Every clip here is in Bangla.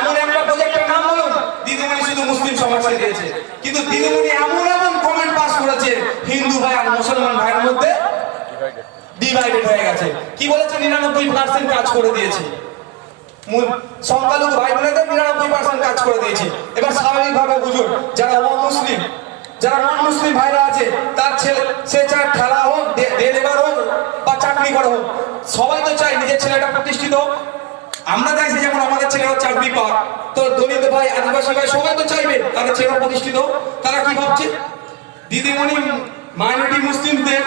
এমন একটা প্রজেক্টের নাম বলুন দিদিমণি শুধু মুসলিম সমাজকে দিয়েছে। কিন্তু দিদিমণি এমন এমন কমেন্ট পাস করেছে হিন্দু ভাই আর মুসলমান ভাইয়ের মধ্যে ডিভাইডেড হয়ে গেছে। কি বলেছে? নিরানব্বই পার্সেন্ট কাজ করে দিয়েছে। সংখ্যালঘু ভাই বোনেদের নিরানব্বই পার্সেন্ট কাজ করে দিয়েছে। এবার স্বাভাবিকভাবে বুঝুন যারা অমুসলিম, যারা নন মুসলিম ভাইরা আছে, তার ছেলে, সে চায় খেলা হোক ডে লেবার হোক বা চাকরি করা হোক। সবাই তো চায় নিজের ছেলেটা প্রতিষ্ঠিত হোক। আমরা চাইছি যেমন আমাদের ছেলেরা চাকরি পাক। তো দলিত ভাই, আদিবাসী ভাই, সবাই তো চাইবে, তাদের ছেলেরা প্রতিষ্ঠিত তারা কি ভাবছে? দিদিমণি মাইনরিটি মুসলিমদের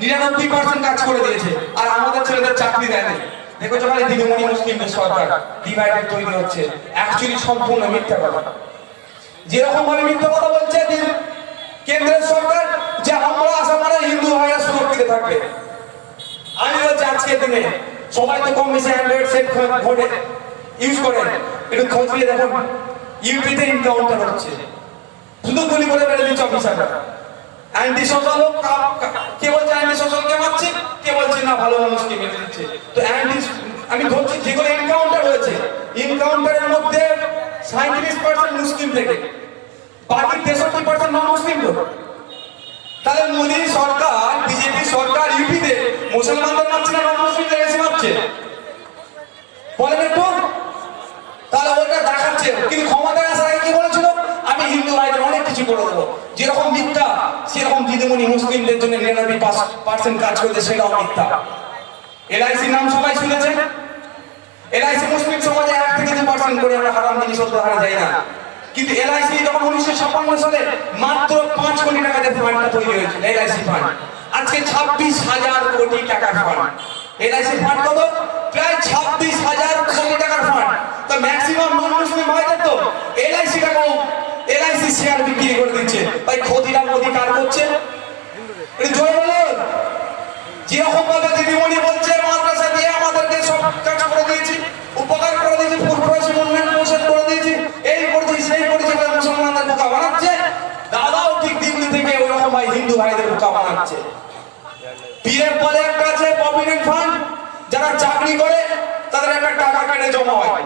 নিরানব্বই পার্সেন্ট কাজ করে দিয়েছে, আর আমাদের ছেলেদের চাকরি দেয়নি। দেখো যখন দিদিমণি মুসলিমদের সরকার ডিভাইডেড তৈরি হচ্ছে অ্যাকচুয়ালি সম্পূর্ণ মিথ্যা কথা। যেরকম ভাবে মিথ্যা কথা বলছে কেন্দ্রের সরকার, যে আমরা আসা মানে হিন্দু ভাইরা সুরক্ষিত থাকবে। আমি বলছি আজকের দিনে সবাই তো কম ইউজ করেন একটু খোঁজ নিয়ে ইউপিতে ইনকাউন্টার হচ্ছে। শুধু গুলি করে বেড়ে দিচ্ছে অ্যান্টি সোশ্যাল হোক, কা- বলছে অ্যান্টি সোশ্যাল কে মারছে কে বলছে না, ভালো মানুষকে মেরে দিচ্ছে? তো অ্যান্টি আমি ধরছি, যেগুলো এনকাউন্টার হয়েছে এনকাউন্টারের মধ্যে সাঁত্রিশ পার্সেন্ট মুসলিম থেকে, বাকি তেষট্টি পার্সেন্ট নন মুসলিম তাহলে মোদী সরকার, বিজেপি সরকার ইউপিতে মুসলমানদের মারছে না নন মুসলিমদের বেশি মারছে বলেন একটু তাহলে ওটা দেখাচ্ছে কিন্তু ক্ষমতায় আসার আগে কি বলেছিল আমি হিন্দু ভাইদের অনেক কিছু করে দেবো যেরকম মিথ্যা, সেরকম দিদিমণি মুসলিমদের জন্য নিরানব্বই পার্সেন্ট কাজ করেছে, সেটাও মিথ্যা। এলআইসি নাম সবাই শুনেছেন এলআইসি মুসলিম সমাজে এক থেকে দু পার্সেন্ট করে আমরা হারাম জিনিস হারা যায় না। কিন্তু এলআইসি যখন উনিশশো ছাপ্পান্ন সালে মাত্র পাঁচ কোটি টাকা টাকাতে ফান্ডটা তৈরি হয়েছিল, এলআইসি ফান্ড আজকে ছাব্বিশ হাজার কোটি টাকার ফান্ড এলআইসি ফান্ড কত? প্রায় ছাব্বিশ হাজার কোটি টাকার ফান্ড তো ম্যাক্সিমাম নন মুসলিম ভাইদের তো এলআইসি টাকাও এলআইসি শেয়ার বিক্রি করে দিচ্ছে। ভাই ক্ষতিটা মোদি কার করছে? জোরে বলুন। যেরকম ভাবে দিদিমণি বলছে, মাদ্রাসা দিয়ে আমাদেরকে সব কাজ করে দিয়েছি, উপকার করে দিয়েছি পূর্বশী উন্নয়ন পরিষদ করে দিয়েছি, এই করেছি, সেই করেছি মুসলমানদের বোকা বানাচ্ছে। দাদাও ঠিক দিল্লি থেকে ওরকম ভাই হিন্দু ভাইদের বোকা বানাচ্ছে। পিএফ বলে একটা আছে, প্রভিডেন্ট ফান্ড। যারা চাকরি করে, তাদের একটা টাকা কাটে জমা হয়।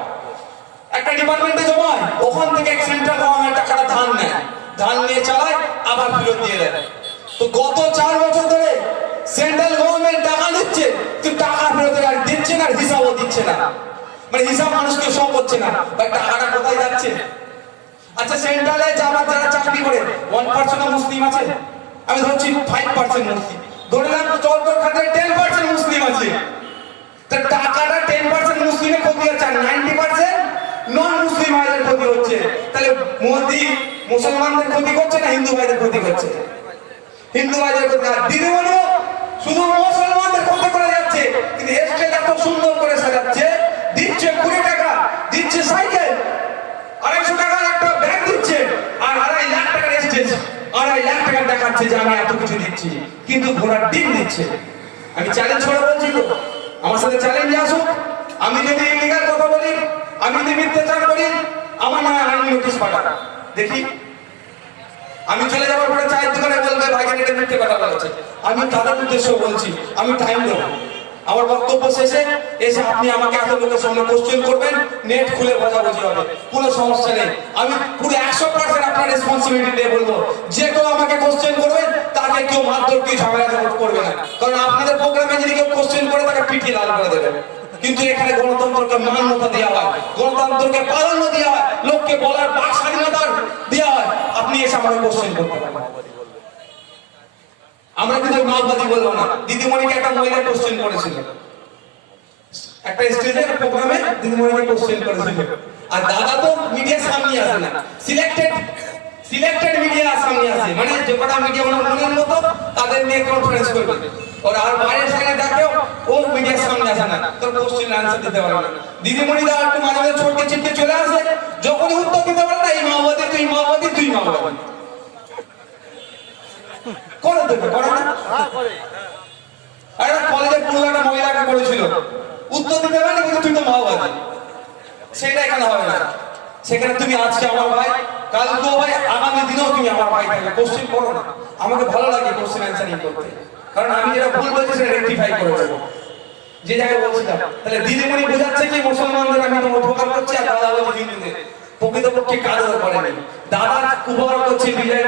একটা ডিপার্টমেন্টে জমা ওখান থেকে সেন্ট্রাল গভর্নমেন্ট টাকাটা ধান নেয়। ধান নিয়ে চালায়, আবার ফেরত দিয়ে দেয়। তো গত চার বছর ধরে সেন্ট্রাল গভর্নমেন্ট টাকা নিচ্ছে, কিন্তু টাকা ফেরত আর দিচ্ছে না হিসাবও দিচ্ছে না। মানে হিসাব মানুষকে সব হচ্ছে না। বা টাকাটা কোথায় যাচ্ছে? আচ্ছা সেন্ট্রালে যারা যারা চাকরি করে ওয়ান পার্সেন্ট মুসলিম আছে। আমি ধরছি ফাইভ পার্সেন্ট মুসলিম। ধরে নিলাম চলতর খাতে টেন পার্সেন্ট মুসলিম আছে। তা টাকাটা টেন পার্সেন্ট মুসলিমের ক্ষতি আর নাইনটি পার্সেন্ট নন মুসলিম ভাইদের ক্ষতি হচ্ছে। তাহলে মোদি মুসলমানদের ক্ষতি করছে না হিন্দু ভাইদের ক্ষতি করছে? হিন্দু ভাইদের ক্ষতি আর দিদিমণিও শুধু মুসলমানদের ক্ষতি করে যাচ্ছে, কিন্তু স্টেজ এত সুন্দর করে সাজাচ্ছে, দিচ্ছে কুড়ি টাকা, দিচ্ছে সাইকেল, আড়াইশো টাকার একটা ব্যাগ দিচ্ছে, আর আড়াই লাখ টাকার স্টেজ, আড়াই লাখ টাকা দেখাচ্ছে যে আমি এত কিছু দিচ্ছি, কিন্তু ঘোড়ার ডিম দিচ্ছে। আমি চ্যালেঞ্জ করে বলছি তো, আমার সাথে চ্যালেঞ্জ আসুক। আমি যদি ইলিগাল কথা বলি, আমি যদি মিথ্যাচার করি, আমার নামে আইনি নোটিশ পাঠান দেখি, আমি চলে যাওয়ার পরে চায়ের দোকানে বলবে ভাই এটা মিথ্যে কথা বলেছে আমি তাদের উদ্দেশ্য বলছি, আমি টাইম দেবো আমার বক্তব্য শেষে এসে আপনি আমাকে এত লোকের সামনে কোশ্চেন করবেন নেট খুলে বোঝাবুঝি হবে। কোনো সমস্যা নেই। আমি পুরো একশো পার্সেন্ট আপনার রেসপন্সিবিলিটি নিয়ে বলব। যে কেউ আমাকে কোশ্চেন করবে, তাকে কেউ মারধর, কেউ ঝামেলা করবে না। কারণ আপনাদের প্রোগ্রামে যদি কেউ কোশ্চেন করে, তাকে পিঠে লাল করে দেবে। কিন্তু এখানে গণতন্ত্রকে মান্যতা দেওয়া হয়। গণতন্ত্রকে প্রাধান্য দেওয়া হয়। লোককে বলার বাক স্বাধীনতা দেওয়া হয়। আপনি এসে আমাকে কোশ্চেন করতে পারেন। আমরা কিন্তু মাওবাদী বলব না। দিদিমণিকে একটা মহিলা কোশ্চেন করেছিল একটা স্টেজের প্রোগ্রামে দিদিমণিকে কোশ্চেন করেছিল আর দাদা তো মিডিয়ার সামনে আসে না। সিলেক্টেড সিলেক্টেড মিডিয়া সামনে আসে মানে যে কটা মিডিয়া ওনার মনের মতো, তাদের নিয়ে কনফারেন্স করবে। করেছিল উত্তর দিতে পারে কিন্তু তুই তো মাওবাদী। সেটা এখানে হবে না। সেখানে তুমি আজকে আমার ভাই, কালকেও ভাই, আগামী দিনেও তুমি আমার ভাই থাকবে কোশ্চেন করো না। আমাকে ভালো লাগে কোশ্চেন অ্যান্সারিং করতে কারণ আমি যেটা ভুল বলছি সেটা রেকটিফাই করে দেবো। যে জায়গায় বলছিলাম, তাহলে দিদিমণি বোঝাচ্ছে কি মুসলমানদের আমি তো উপকার করছি আর দাদা বলছি হিন্দুদের। প্রকৃতপক্ষে কাজও করেনি দাদা উপকার করছে বিজয়